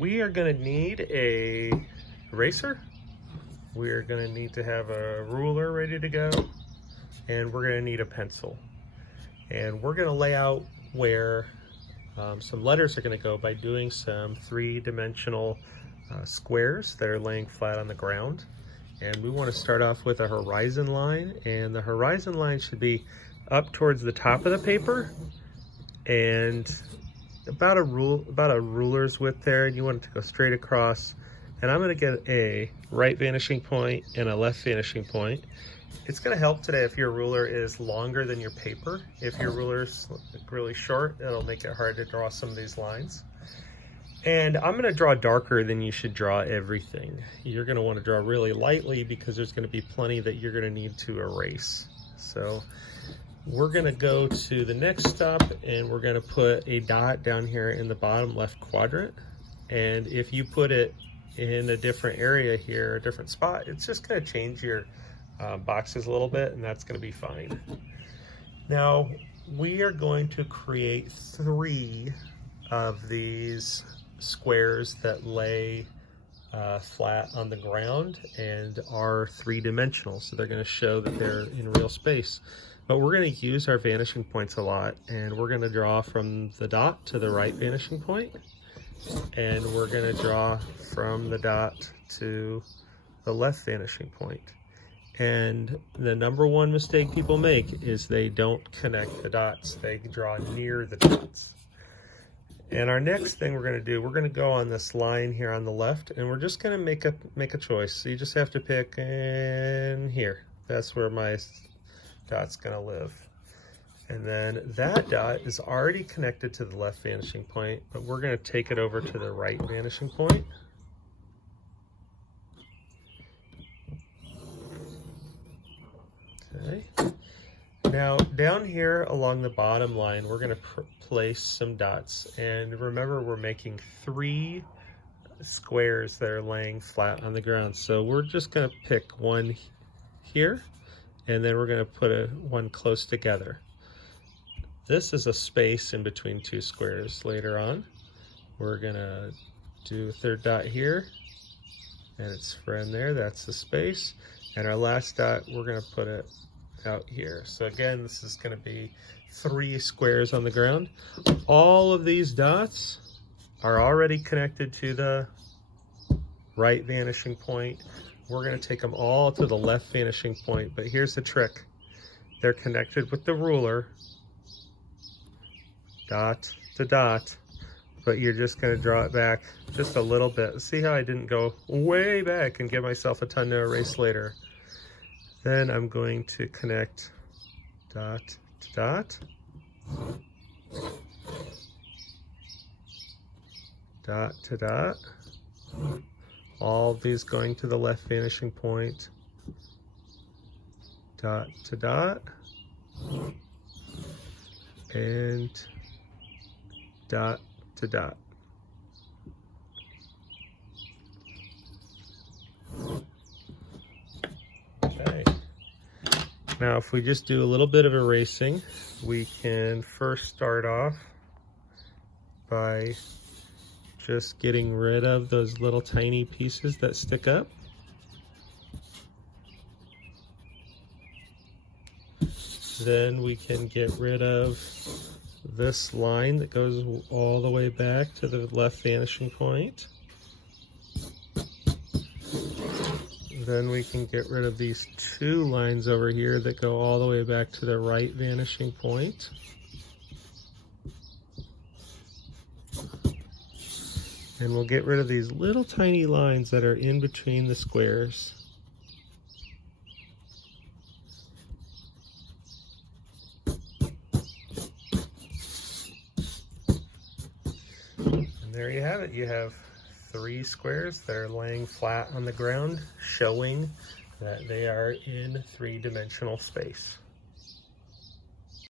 We are going to need a eraser. We're going to need to have a ruler ready to go, and we're going to need a pencil. And we're going to lay out where some letters are going to go by doing some three-dimensional squares that are laying flat on the ground. And we want to start off with a horizon line, and the horizon line should be up towards the top of the paper and about a ruler's width there, and you want it to go straight across. And I'm going to get a right vanishing point and a left vanishing point. It's going to help today if your ruler is longer than your paper. If your ruler is really short, it'll make it hard to draw some of these lines. And I'm going to draw darker than you should draw everything. You're going to want to draw really lightly because there's going to be plenty that you're going to need to erase. So we're going to go to the next step, and we're going to put a dot down here in the bottom left quadrant. And if you put it in a different area here, a different spot, it's just going to change your boxes a little bit, and that's going to be fine. Now we are going to create 3 of these squares that lay flat on the ground and are 3-dimensional, so they're going to show that they're in real space. But we're going to use our vanishing points a lot, and we're going to draw from the dot to the right vanishing point, and we're going to draw from the dot to the left vanishing point. And the number one mistake people make is they don't connect the dots. They draw near the dots. And our next thing we're going to do, we're going to go on this line here on the left, and we're just going to make a choice. So you just have to pick in here. That's where my dot's going to live. And then that dot is already connected to the left vanishing point, but we're going to take it over to the right vanishing point. Okay. Now down here along the bottom line, we're going to place some dots, and remember we're making 3 squares that are laying flat on the ground. So we're just going to pick one here, and then we're going to put one close together. This is a space in between 2 squares. Later on, we're going to do a 3rd dot here, and it's friend there, that's the space. And our last dot, we're going to put it out here. So again, this is going to be 3 squares on the ground. All of these dots are already connected to the right vanishing point. We're going to take them all to the left vanishing point, but here's the trick. They're connected with the ruler, dot to dot, but you're just going to draw it back just a little bit. See how I didn't go way back and give myself a ton to erase later? Then I'm going to connect dot to dot, dot to dot, all of these going to the left vanishing point, dot to dot, and dot to dot. Okay. Now if we just do a little bit of erasing, we can first start off by just getting rid of those little tiny pieces that stick up. Then we can get rid of this line that goes all the way back to the left vanishing point. Then we can get rid of these 2 lines over here that go all the way back to the right vanishing point. And we'll get rid of these little tiny lines that are in between the squares. And there you have it. You have 3 squares that are laying flat on the ground, showing that they are in 3-dimensional space.